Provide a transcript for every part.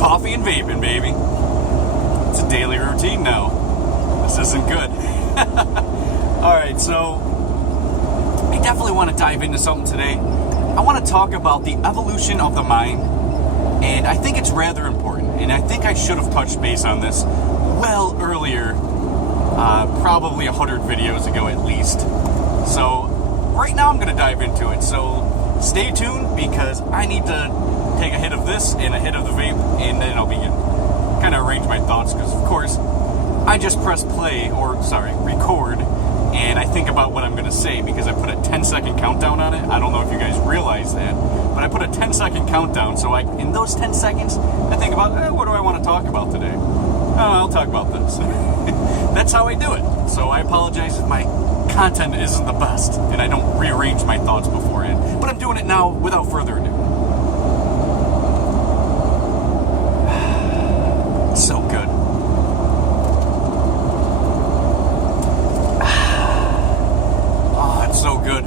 Coffee and vaping, baby. It's a daily routine now. This isn't good. Alright, so I definitely want to dive into something today. I want to talk about the evolution of the mind, and I think it's rather important, and I think I should have touched base on this well earlier, probably 100 videos ago at least. So right now I'm going to dive into it, so stay tuned because I need to take a hit of this and a hit of the vape, and then I'll begin. Kind of arrange my thoughts because, of course, I just press play, record, and I think about what I'm going to say because I put a 10-second countdown on it. I don't know if you guys realize that, but I put a 10-second countdown, so in those 10 seconds, I think about, what do I want to talk about today? Oh, I'll talk about this. That's how I do it. So I apologize if my content isn't the best, and I don't rearrange my thoughts beforehand, but I'm doing it now without further ado. It's so good. So good.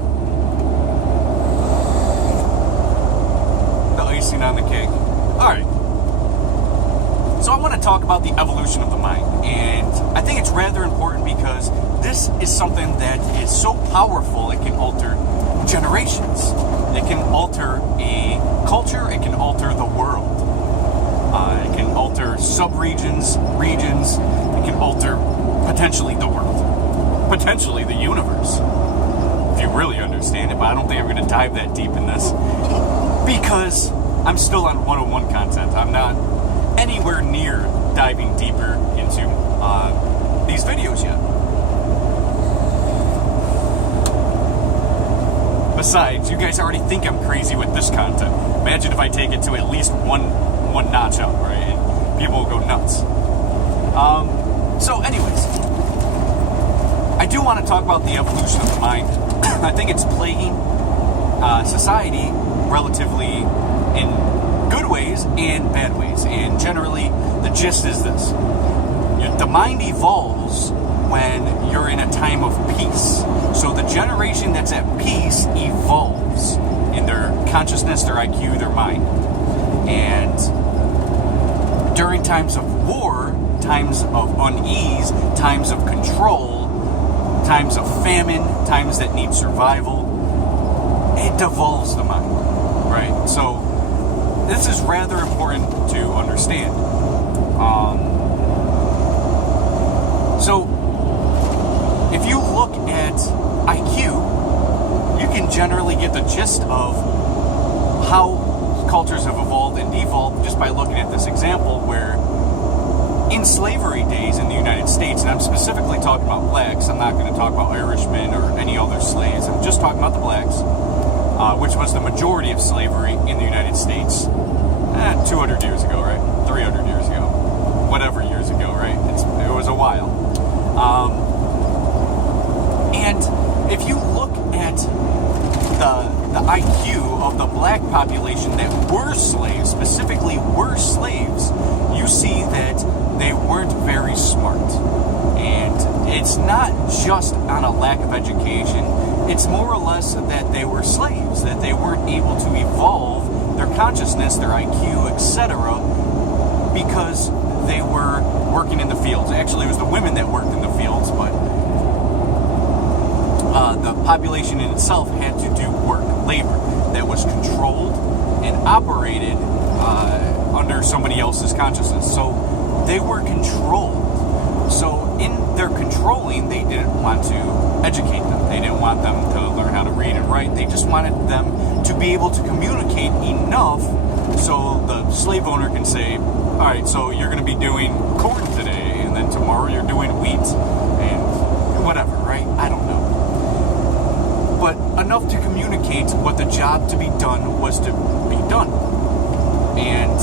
The icing on the cake. Alright. So I want to talk about the evolution of the mind. And I think it's rather important because this is something that is so powerful it can alter generations. It can alter a culture. It can alter the world. It can alter sub-regions, regions. It can alter potentially the world. Potentially the universe. If you really understand it, but I don't think I'm going to dive that deep in this because I'm still on 101 content. I'm not anywhere near diving deeper into these videos yet. Besides, you guys already think I'm crazy with this content. Imagine if I take it to at least one notch up, right? And people will go nuts. So anyways, I do want to talk about the evolution of the mind. I think it's plaguing society relatively in good ways and bad ways. And generally, the gist is this. The mind evolves when you're in a time of peace. So the generation that's at peace evolves in their consciousness, their IQ, their mind. And during times of war, times of unease, times of control, times of famine, times that need survival, it devolves the mind, right? So this is rather important to understand. So if you look at IQ, you can generally get the gist of how cultures have evolved and devolved just by looking at this example where in slavery days in the United States, and I'm specifically talking about blacks, I'm not going to talk about Irishmen or any other slaves, I'm just talking about the blacks, which was the majority of slavery in the United States 200 years ago, right? 300 years ago. Whatever years ago, right? It was a while. And if you look at the IQ of the black population that were slaves, specifically were slaves, you see that they weren't very smart. And it's not just on a lack of education, it's more or less that they were slaves, that they weren't able to evolve their consciousness, their IQ, etc., because they were working in the fields. Actually, it was the women that worked in the fields, but the population in itself had to do work, labor, that was controlled and operated under somebody else's consciousness. So they were controlled. So in their controlling, they didn't want to educate them. They didn't want them to learn how to read and write. They just wanted them to be able to communicate enough so the slave owner can say, all right, so you're going to be doing corn today, and then tomorrow you're doing wheat, and whatever, right? I don't know. But enough to communicate what the job to be done was to be done. And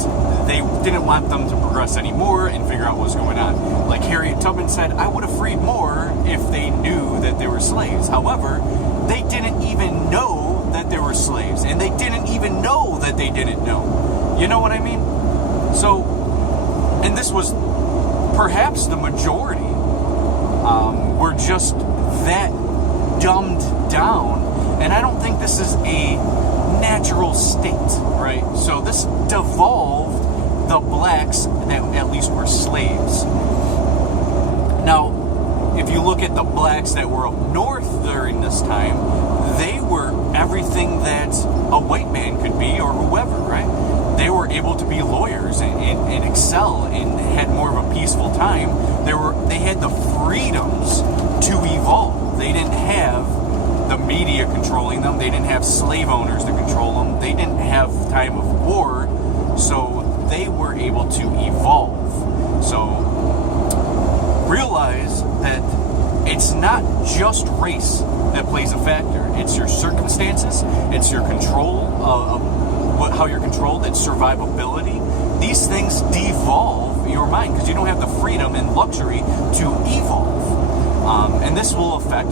they didn't want them to progress anymore and figure out what was going on. Like Harriet Tubman said, I would have freed more if they knew that they were slaves. However, they didn't even know that they were slaves, and they didn't even know that they didn't know. You know what I mean? So, and this was perhaps the majority, were just that dumbed down, and I don't think this is a natural state, right? So this devolved the blacks that at least were slaves. Now, if you look at the blacks that were up north during this time, they were everything that a white man could be, or whoever, right? They were able to be lawyers and excel and had more of a peaceful time. They had the freedoms to evolve. They didn't have the media controlling them. They didn't have slave owners to control them. They didn't have time of war, so they were able to evolve. So realize that it's not just race that plays a factor. It's your circumstances. It's your control of how you're controlled. It's survivability. These things devolve your mind because you don't have the freedom and luxury to evolve. And this will affect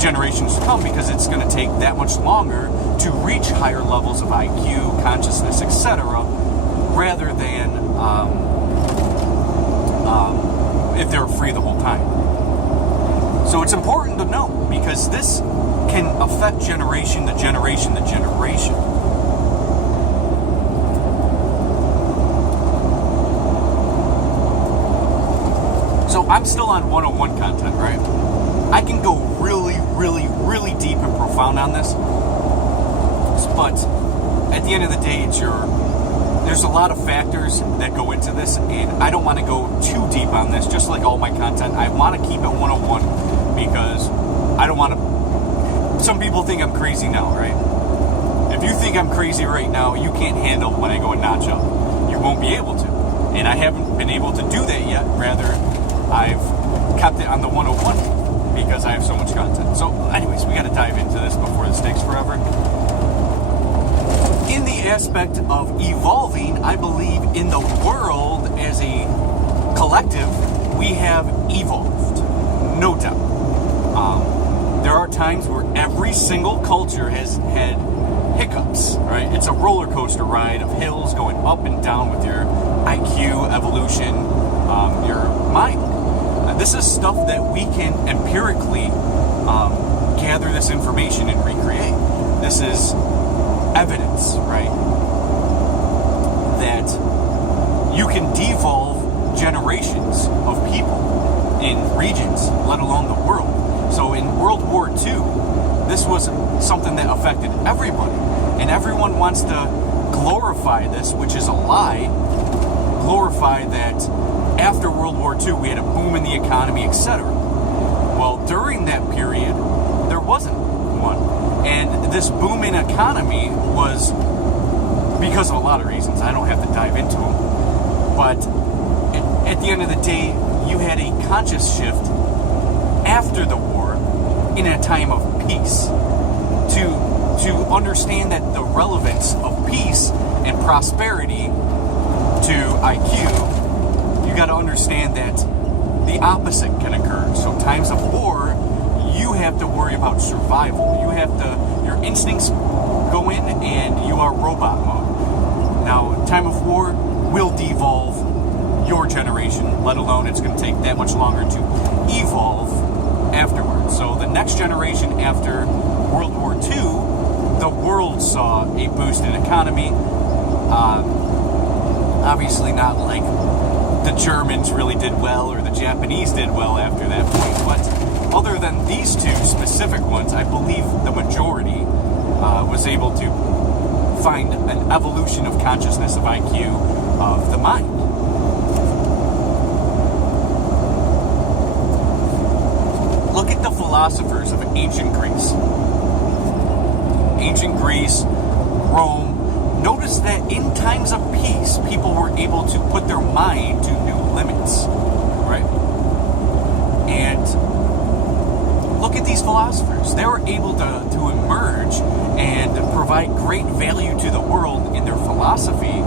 generations to come because it's going to take that much longer to reach higher levels of IQ, consciousness, etc., rather than if they were free the whole time. So it's important to know because this can affect generation to generation to generation. So I'm still on 101 content, right? I can go really, really, really deep and profound on this, but at the end of the day, there's a lot of factors that go into this, and I don't want to go too deep on this, just like all my content. I want to keep it 101 because I don't want to... Some people think I'm crazy now, right? If you think I'm crazy right now, you can't handle when I go a notch up. You won't be able to. And I haven't been able to do that yet. Rather, I've kept it on the 101 because I have so much content. So anyways, we got to dive into this before this takes forever. In the aspect of evolving, I believe in the world as a collective, we have evolved. No doubt. There are times where every single culture has had hiccups, right? It's a roller coaster ride of hills going up and down with your IQ, evolution, your mind. This is stuff that we can empirically gather this information and recreate. This is evidence, right? That you can devolve generations of people in regions, let alone the world. So in World War II, this was something that affected everybody. And everyone wants to glorify this, which is a lie. Glorify that after World War II, we had a boom in the economy, etc. Well, during that period, there wasn't one. And this boom in economy was because of a lot of reasons. I don't have to dive into them. But at the end of the day, you had a conscious shift after the war in a time of peace to understand that the relevance of peace and prosperity to IQ. You got to understand that the opposite can occur. So times of war, you have to worry about survival. You have to, your instincts go in and you are robot mode. Now, time of war will devolve your generation, let alone it's going to take that much longer to evolve afterwards. So the next generation after World War II, the world saw a boost in economy. Obviously not like the Germans really did well or the Japanese did well after that point, but other than these two specific ones, I believe the majority was able to find an evolution of consciousness, of IQ, of the mind. Look at the philosophers of ancient Greece. Ancient Greece, Rome. Notice that in times of peace, people were able to put their mind to new limits, right? And look at these philosophers. They were able to emerge and provide great value to the world in their philosophy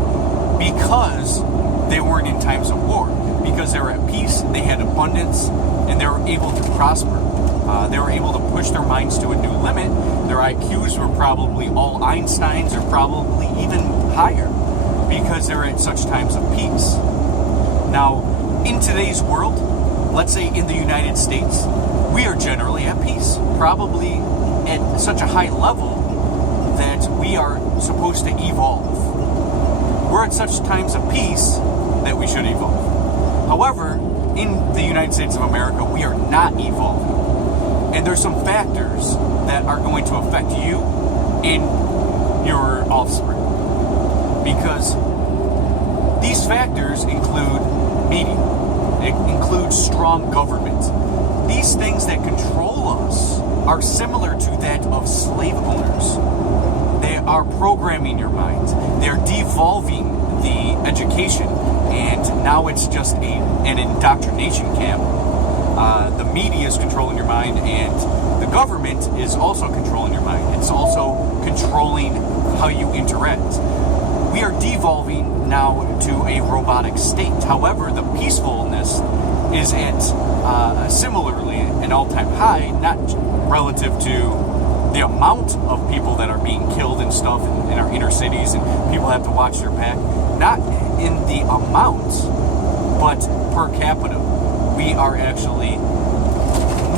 because they weren't in times of war. Because they were at peace, they had abundance, and they were able to prosper. They were able to push their minds to a new limit. Their IQs were probably all Einsteins or probably even higher because they're at such times of peace. Now, in today's world, let's say in the United States, we are generally at peace, probably at such a high level that we are supposed to evolve. We're or at such times of peace that we should evolve. However, in the United States of America, we are not evolving. And there's some factors that are going to affect you and your offspring. Because these factors include media. It includes strong government. These things that control us are similar to that of slave owners. They are programming your mind. They're devolving the education, and now it's just an indoctrination camp. The media is controlling your mind, and the government is also controlling your mind. It's also controlling how you interact. We are devolving now to a robotic state. However, the peacefulness is at similarly an all-time high, not relative to the amount of people that are being killed and stuff in our inner cities, and people have to watch their back. Not in the amount, but per capita. We are actually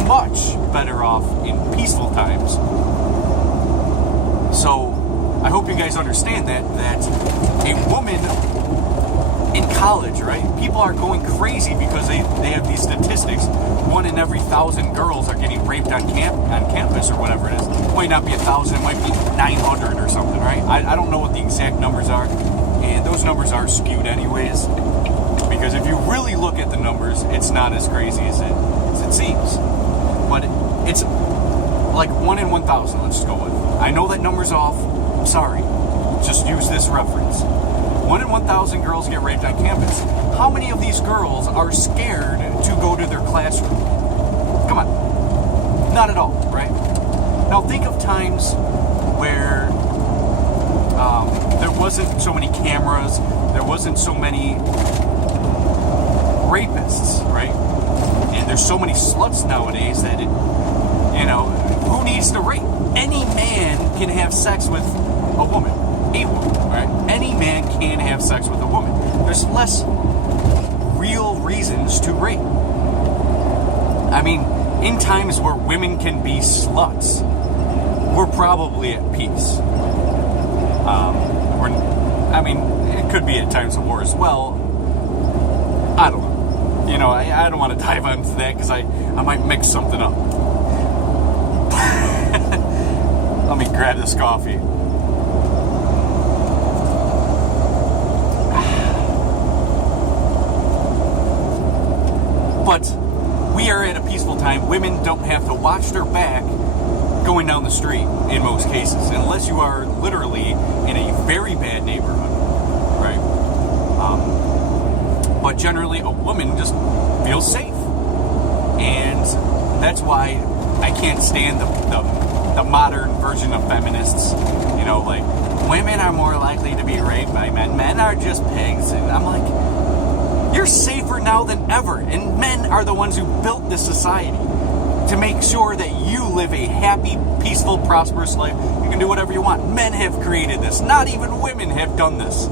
much better off in peaceful times. So I hope you guys understand that a woman in college, right? People are going crazy because they have these statistics. 1 in every 1,000 girls are getting raped on campus or whatever it is. It might not be 1,000, it might be 900 or something, right? I don't know what the exact numbers are, and those numbers are skewed anyways. Because if you really look at the numbers, it's not as crazy as it seems. But it's like 1 in 1,000, let's just go with. I know that number's off. I'm sorry. Just use this reference. 1 in 1,000 girls get raped on campus. How many of these girls are scared to go to their classroom? Come on. Not at all, right? Now think of times where there wasn't so many cameras, there wasn't so many rapists, right? And there's so many sluts nowadays that who needs to rape? Any man can have sex with a woman. A woman, right? Any man can have sex with a woman. There's less real reasons to rape. I mean, in times where women can be sluts, we're probably at peace. It could be at times of war as well. I don't know. I don't want to dive into that because I might mix something up. Let me grab this coffee. But we are at a peaceful time. Women don't have to watch their back going down the street in most cases, unless you are literally in a very bad neighborhood, right? But generally, a woman just feels safe, and that's why I can't stand the modern version of feminists. Like women are more likely to be raped by men. Men are just pigs, and I'm like, you're safer now than ever, and men are the ones who built this society to make sure that you live a happy, peaceful, prosperous life. You can do whatever you want. Men have created this. Not even women have done this.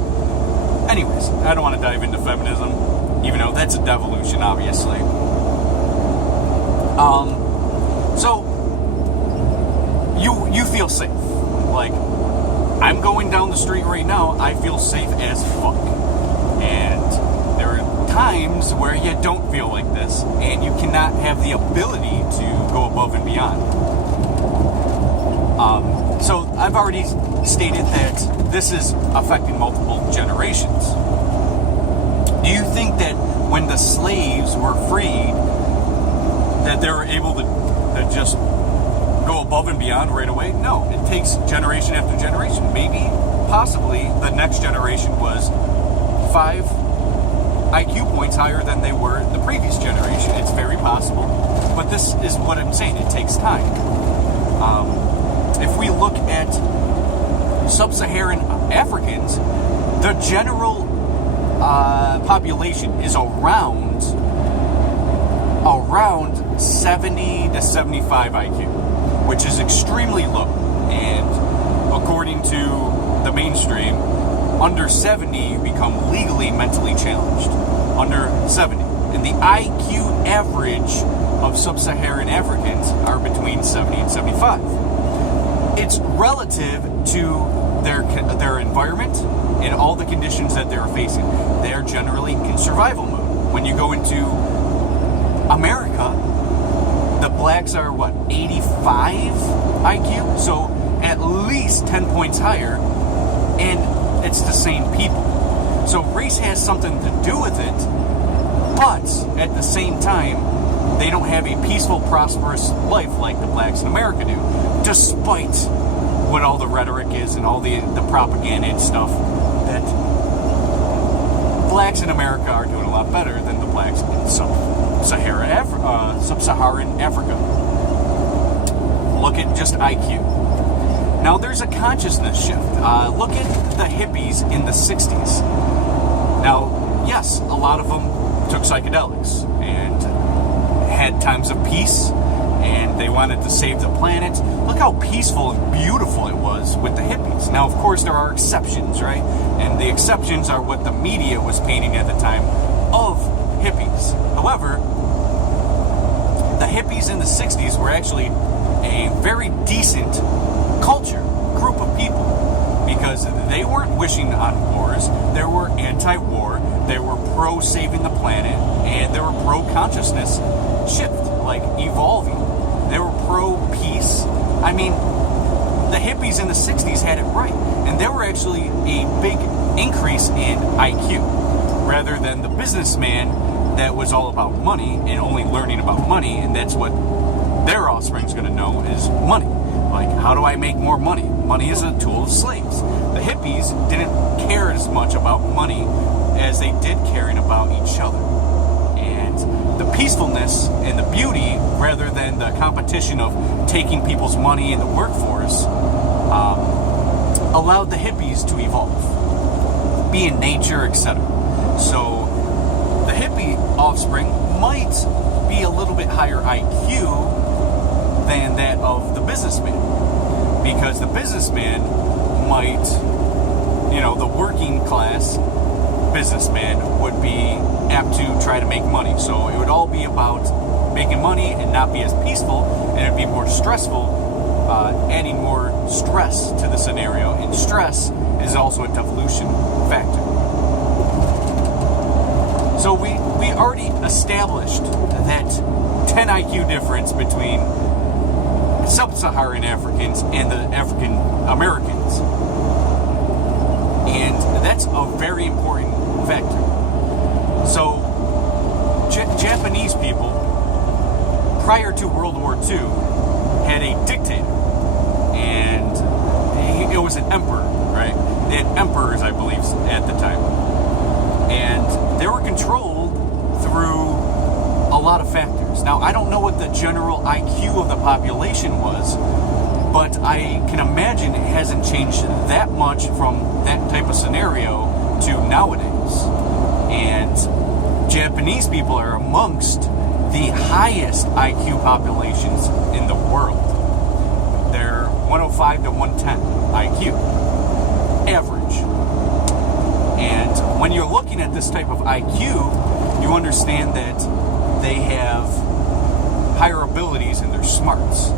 Anyways, I don't want to dive into feminism, even though that's a devolution, obviously. So you feel safe. Like, I'm going down the street right now, I feel safe as fuck. And there are times where you don't feel like this, and you cannot have the ability to go above and beyond. So I've already stated that this is affecting multiple generations. Do you think that when the slaves were freed, that they were able to just go above and beyond right away? No, it takes generation after generation. Maybe, possibly, the next generation was 5 IQ points higher than they were the previous generation. It's very possible. But this is what I'm saying. It takes time. If we look at sub-Saharan Africans, the general population is around 70 to 75 IQ, which is extremely low. And according to the mainstream, under 70 you become legally mentally challenged. Under 70. And the IQ average of sub-Saharan Africans are between 70 and 75. It's relative to their environment, in all the conditions that they're facing. They're generally in survival mode. When you go into America, the blacks are, 85 IQ? So at least 10 points higher, and it's the same people. So race has something to do with it, but at the same time, they don't have a peaceful, prosperous life like the blacks in America do, despite what all the rhetoric is and all the propaganda and stuff, that blacks in America are doing a lot better than the blacks in sub-Saharan Africa. Look at just IQ. Now, there's a consciousness shift. Look at the hippies in the 60s. Now, yes, a lot of them took psychedelics and had times of peace, and they wanted to save the planet. Look how peaceful and beautiful it was with the hippies. Now, of course, there are exceptions, right? And the exceptions are what the media was painting at the time of hippies. However, the hippies in the 60s were actually a very decent culture, group of people, because they weren't wishing on wars. They were anti-war, they were pro-saving the planet, and they were pro-consciousness shift, like evolving. They were pro-peace. I mean, the hippies in the 60s had it right, and they were actually a big increase in IQ, rather than the businessman that was all about money and only learning about money, and that's what their offspring's going to know is money. Like, how do I make more money? Money is a tool of slaves. The hippies didn't care as much about money as they did caring about each other. And the peacefulness and the beauty, rather than the competition of taking people's money in the workforce, allowed the hippies to evolve, be in nature, etc. So the hippie offspring might be a little bit higher IQ than that of the businessman, because the businessman might, the working class businessman would be apt to try to make money. So it would all be about making money and not be as peaceful, and it'd be more stressful, adding more stress to the scenario. And stress is also a devolution factor. So we already established that 10 IQ difference between sub-Saharan Africans and the African Americans. And that's a very important factor. So, Japanese people, prior to World War II, had a dictator. And it was an emperor, right? They had emperors, I believe, at the time. And they were controlled through a lot of factors. Now, I don't know what the general IQ of the population was, but I can imagine it hasn't changed that much from that type of scenario to nowadays. And Japanese people are amongst the highest IQ populations in the world. They're 105 to 110 IQ, average. And when you're looking at this type of IQ, you understand that they have higher abilities and they're smarts.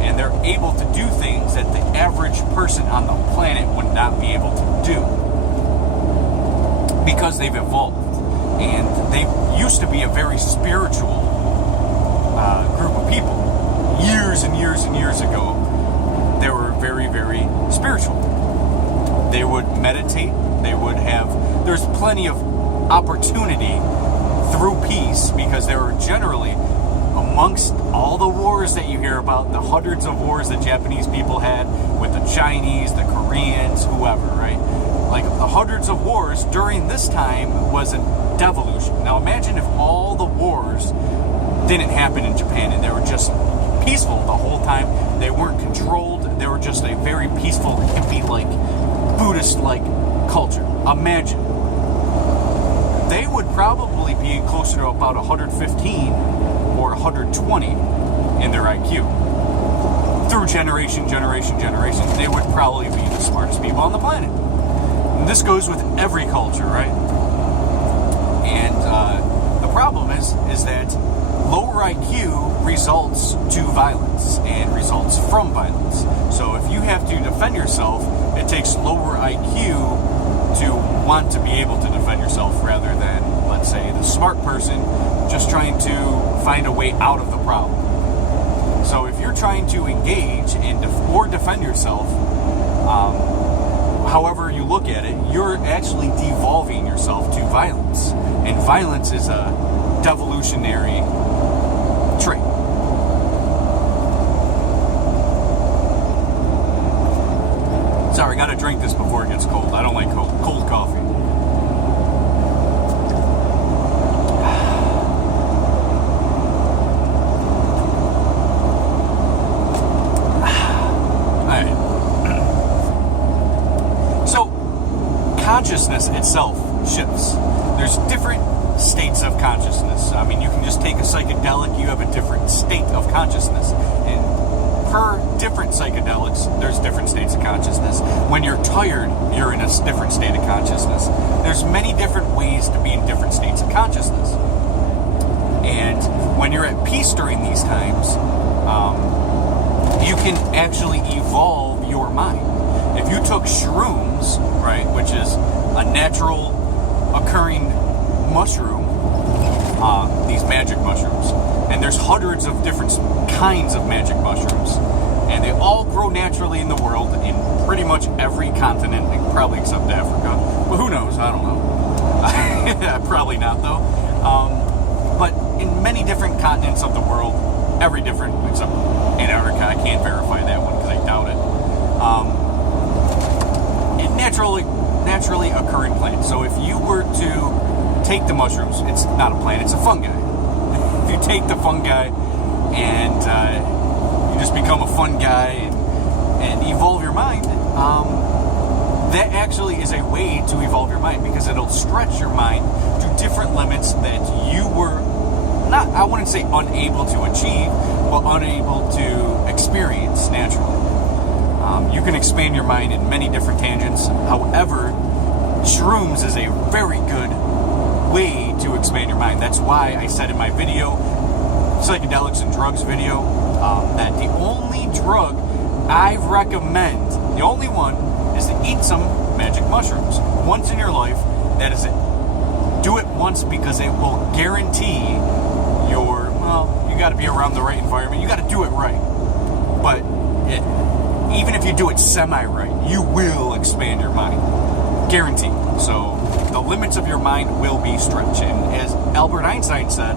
And they're able to do things that the average person on the planet would not be able to do. Because they've evolved. And they used to be a very spiritual group of people. Years and years and years ago, they were very, very spiritual. They would meditate. They would have... There's plenty of opportunity through peace, because they were generally, amongst all the wars that you hear about, the hundreds of wars that Japanese people had with the Chinese, the Koreans, whoever, right? Like, the hundreds of wars during this time was a devolution. Now imagine if all the wars didn't happen in Japan and they were just peaceful the whole time. They weren't controlled. They were just a very peaceful, hippie-like, Buddhist-like culture. Imagine. They would probably be closer to about 115 or 120 in their IQ. Through generation, they would probably be the smartest people on the planet. And this goes with every culture, right? And the problem is that lower IQ results to violence and results from violence. So if you have to defend yourself, it takes lower IQ to want to be able to defend yourself rather than, let's say, the smart person just trying to find a way out of the problem. So if you're trying to engage and or defend yourself, however you look at it, you're actually devolving yourself to violence. And violence is a devolutionary trait. Sorry, I gotta drink this before it gets cold. I don't like cold coffee. Alright. So, consciousness itself shifts. There's different states of consciousness. I mean, you can just take a psychedelic, you have a different state of consciousness. And per different psychedelics, there's different states of consciousness. When you're tired, you're in a different state of consciousness. There's many different ways to be in different states of consciousness. And when you're at peace during these times, you can actually evolve your mind. If you took shrooms, right, which is a natural occurring mushroom, these magic mushrooms, and there's hundreds of different kinds of magic mushrooms, and they all grow naturally in the world in pretty much every continent, probably except Africa. Well, who knows? I don't know. Probably not, though. But in many different continents of the world, every different, except Antarctica. I can't verify that one because I doubt it. It naturally occurring plant. So if you were to take the mushrooms, it's not a plant, it's a fungi. If you take the fungi and you just become a fun guy and evolve your mind, that actually is a way to evolve your mind, because it'll stretch your mind to different limits that you were not, I wouldn't say unable to achieve, but unable to experience naturally. You can expand your mind in many different tangents. However, shrooms is a very good way to expand your mind. That's why I said in my video, psychedelics and drugs video, that the only drug I recommend, the only one, is to eat some magic mushrooms once in your life. That is it. Do it once, because it will guarantee your, well, you got to be around the right environment. You got to do it right. But even if you do it semi-right, you will expand your mind. Guaranteed. So the limits of your mind will be stretched. And as Albert Einstein said,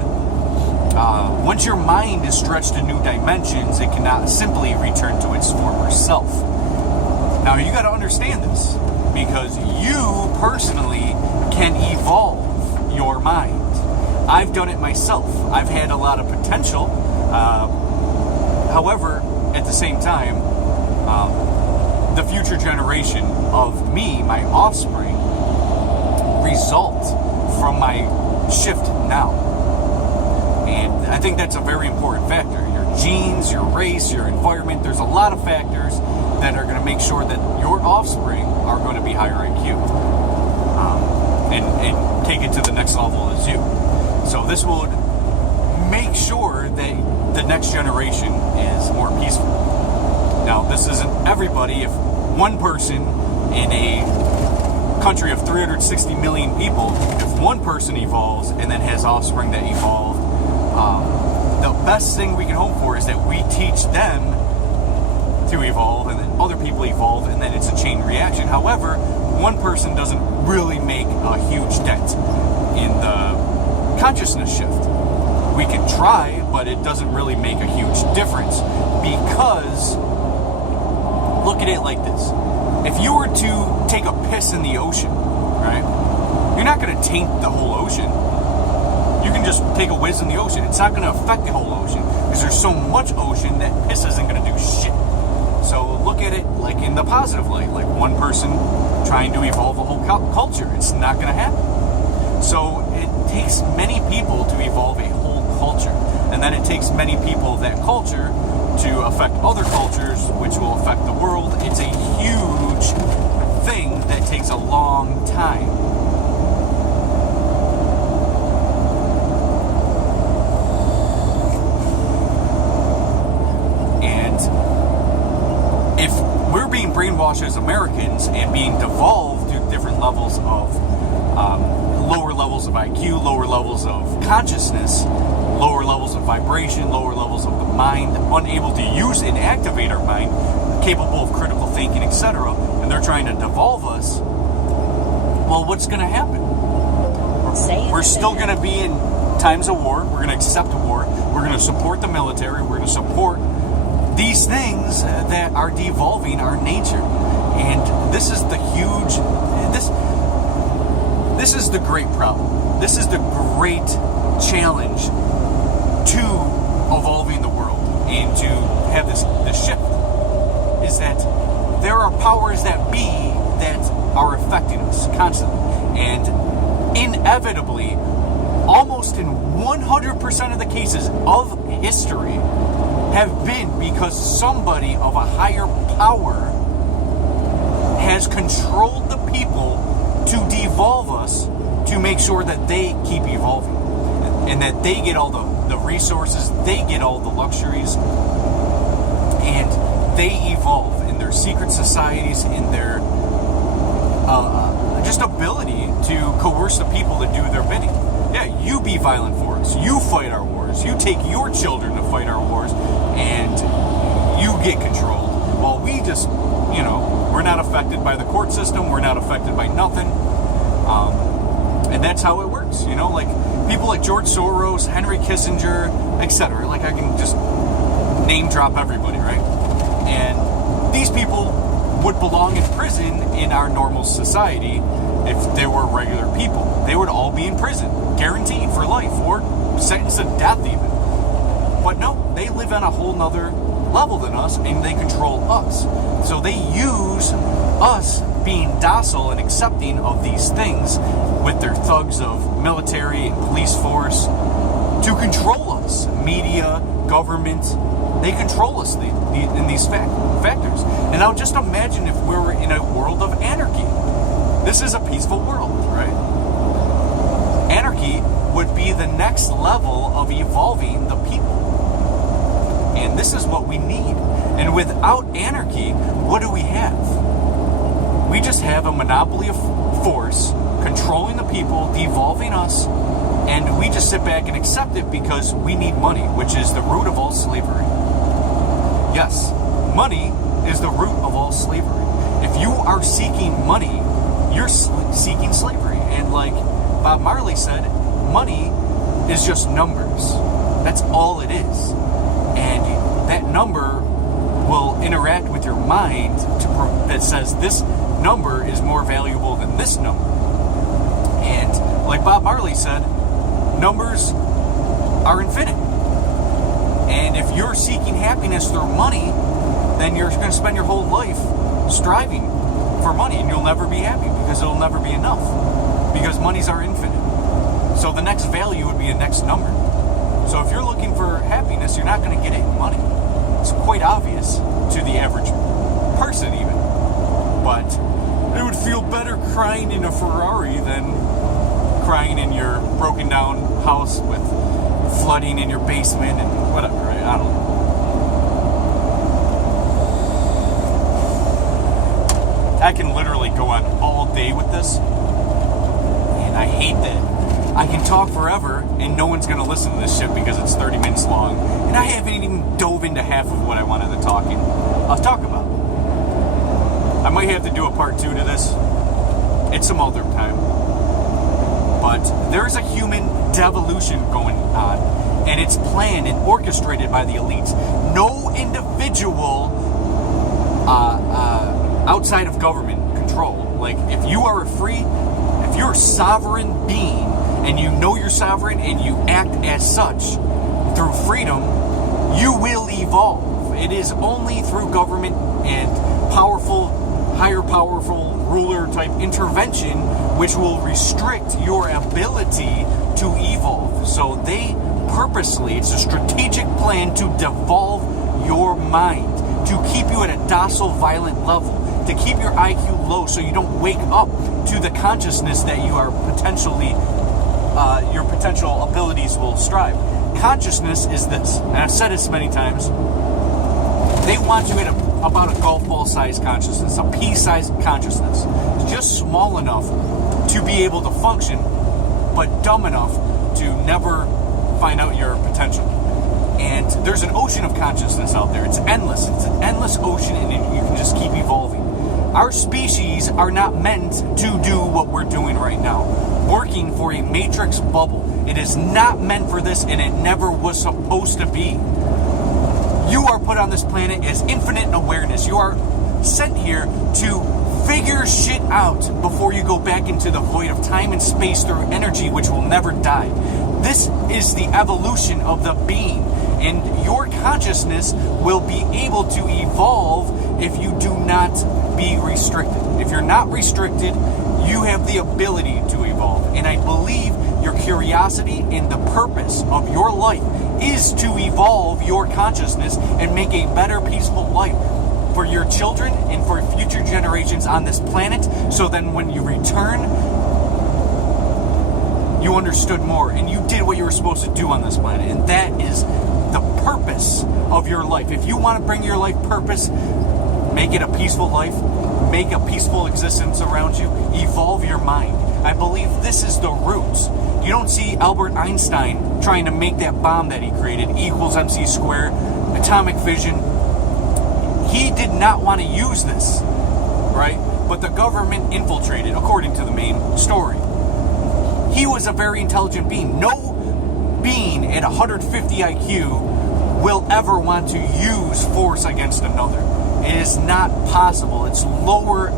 once your mind is stretched to new dimensions, it cannot simply return to its former self. Now, you got to understand this, because you personally can evolve your mind. I've done it myself. I've had a lot of potential. However, at the same time, the future generation of me, my offspring, result from my shift now. And I think that's a very important factor. Your genes, your race, your environment, there's a lot of factors that are going to make sure that your offspring are going to be higher IQ and take it to the next level as you. So this would make sure that the next generation is more peaceful. Now, this isn't everybody. If one person in a country of 360 million people, if one person evolves and then has offspring that evolve, the best thing we can hope for is that we teach them to evolve, and then other people evolve, and then it's a chain reaction. However, one person doesn't really make a huge dent in the consciousness shift. We can try, but it doesn't really make a huge difference, because look at it like this. If you were to take a piss in the ocean, right, you're not going to taint the whole ocean. You can just take a whiz in the ocean. It's not going to affect the whole ocean, because there's so much ocean that piss isn't going to do shit. So look at it like in the positive light, like one person trying to evolve a whole culture. It's not going to happen. So it takes many people to evolve a whole culture, and then it takes many people, that culture, to affect other cultures, which will affect the world. It's a huge thing that takes a long time. And if we're being brainwashed as Americans and being devolved to different levels lower levels of IQ, lower levels of consciousness, lower levels of vibration, lower levels of the mind, unable to use and activate our mind, capable of critical thinking, etc., and they're trying to devolve us, well, what's going to happen? We're still going to be in times of war. We're going to accept war. We're going to support the military. We're going to support these things that are devolving our nature. And this is the huge... This is the great problem. This is the great challenge to evolving the world and to have this shift, is that there are powers that be that are affecting us constantly. And inevitably, almost in 100% of the cases of history, have been because somebody of a higher power has controlled the people to devolve us, to make sure that they keep evolving and that they get all the resources, they get all the luxuries, and they evolve in their secret societies, in their just ability to coerce the people to do their bidding. Yeah, you be violent for us, you fight our wars, you take your children to fight our wars, and you get controlled. While we just, we're not affected by the court system, we're not affected by nothing. And that's how it works, like people like George Soros, Henry Kissinger, etc. Like, I can just name drop everybody, right? And these people would belong in prison in our normal society if they were regular people. They would all be in prison, guaranteed for life, or sentenced to death even. But no, they live on a whole nother level than us, and they control us. So they use us being docile and accepting of these things with their thugs of military and police force to control us. Media, government, they control us in these factors. And now just imagine if we were in a world of anarchy. This is a peaceful world, right? Anarchy would be the next level of evolving the people. And this is what we need. And without anarchy, what do we have? We just have a monopoly of force controlling the people, devolving us, and we just sit back and accept it because we need money, which is the root of all slavery. Yes, money is the root of all slavery. If you are seeking money, you're seeking slavery. And like Bob Marley said, money is just numbers. That's all it is. And that number will interact with your mind that says this number is more valuable than this number. And like Bob Marley said, numbers are infinite. And if you're seeking happiness through money, then you're going to spend your whole life striving for money, and you'll never be happy because it'll never be enough, because monies are infinite. So the next value would be a next number. So if you're looking for happiness, you're not going to get it in money. It's quite obvious to the average person even. But it would feel better crying in a Ferrari than crying in your broken down house with flooding in your basement and whatever, right? I don't know. I can literally go on all day with this, and I hate that. I can talk forever, and no one's going to listen to this shit because it's 30 minutes long, and I haven't even dove into half of what I wanted to talk about. I might have to do a part 2 to this at some other time. But there's a human devolution going on, and it's planned and orchestrated by the elites. No individual outside of government control. Like, if you're a sovereign being, and you know you're sovereign, and you act as such through freedom, you will evolve. It is only through government and higher powerful ruler type intervention which will restrict your ability to evolve. So they purposely, it's a strategic plan to devolve your mind, to keep you at a docile, violent level, to keep your IQ low so you don't wake up to the consciousness that you are potentially, your potential abilities will strive. Consciousness is this, and I've said this many times. They want you at about a golf ball size consciousness, a pea-sized consciousness, just small enough to be able to function, but dumb enough to never find out your potential. And there's an ocean of consciousness out there. It's endless. It's an endless ocean, and you can just keep evolving. Our species are not meant to do what we're doing right now, working for a matrix bubble. It is not meant for this, and it never was supposed to be. You are put on this planet as infinite awareness. You are sent here to figure shit out before you go back into the void of time and space through energy, which will never die. This is the evolution of the being, and your consciousness will be able to evolve if you do not be restricted. If you're not restricted, you have the ability to evolve. And I believe your curiosity and the purpose of your life is to evolve your consciousness and make a better, peaceful life for your children and for future generations on this planet, so then when you return, you understood more and you did what you were supposed to do on this planet. And that is the purpose of your life. If you want to bring your life purpose, make it a peaceful life, make a peaceful existence around you, evolve your mind. I believe this is the roots. You don't see Albert Einstein trying to make that bomb that he created, E = MC squared, atomic fission. He did not want to use this, right? But the government infiltrated, according to the main story. He was a very intelligent being. No being at 150 IQ will ever want to use force against another. It is not possible. It's lower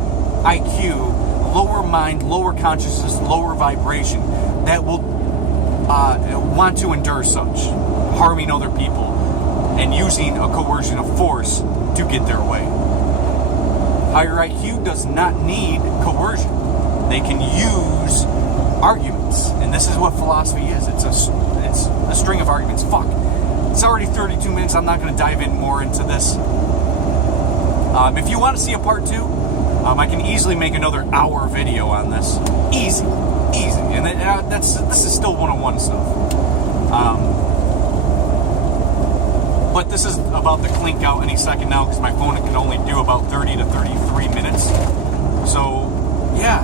IQ, lower mind, lower consciousness, lower vibration that will want to endure such, harming other people and using a coercion of force to get their way. Higher IQ does not need coercion. They can use arguments, and this is what philosophy is. It's a string of arguments. Fuck. It's already 32 minutes. I'm not going to dive in more into this. If you want to see a part 2, I can easily make another hour video on this. Easy. And this is still 101 stuff. But this is about to clink out any second now because my phone can only do about 30 to 33 minutes. So, yeah.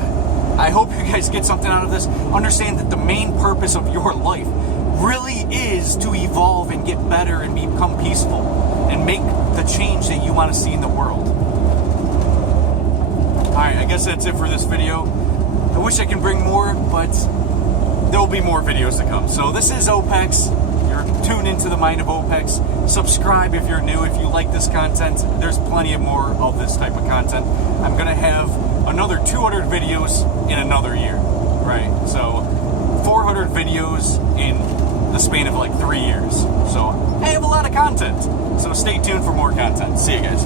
I hope you guys get something out of this. Understand that the main purpose of your life really is to evolve and get better and become peaceful and make the change that you want to see in the world. Alright, I guess that's it for this video. I wish I could bring more, but there will be more videos to come. So this is OPEX. You're tuned into the mind of OPEX. Subscribe if you're new. If you like this content, there's plenty of more of this type of content. I'm going to have another 200 videos in another year, right? So 400 videos in the span of like 3 years. So I have a lot of content. So stay tuned for more content. See you guys.